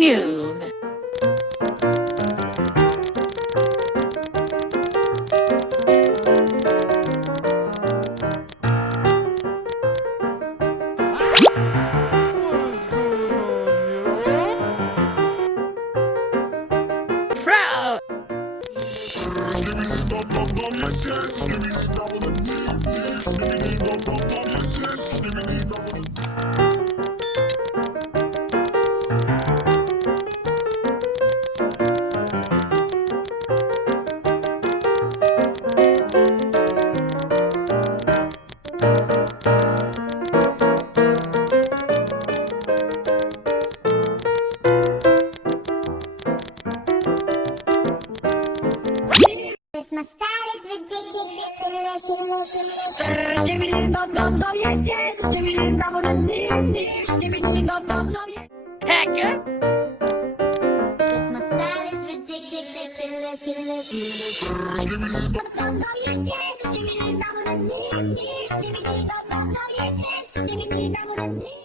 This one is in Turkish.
Noob. Pro. My style is ridiculous. Skibidi dum dum dum, yes yes. Skibidi dum dum dum, skibidi dum dum dum, yes. Hacker. Yes, my style is ridiculous. Skibidi dum dum dum, yes yes. Skibidi dum dum dum, skibidi dum dum dum, yes yes. Skibidi dum dum dum.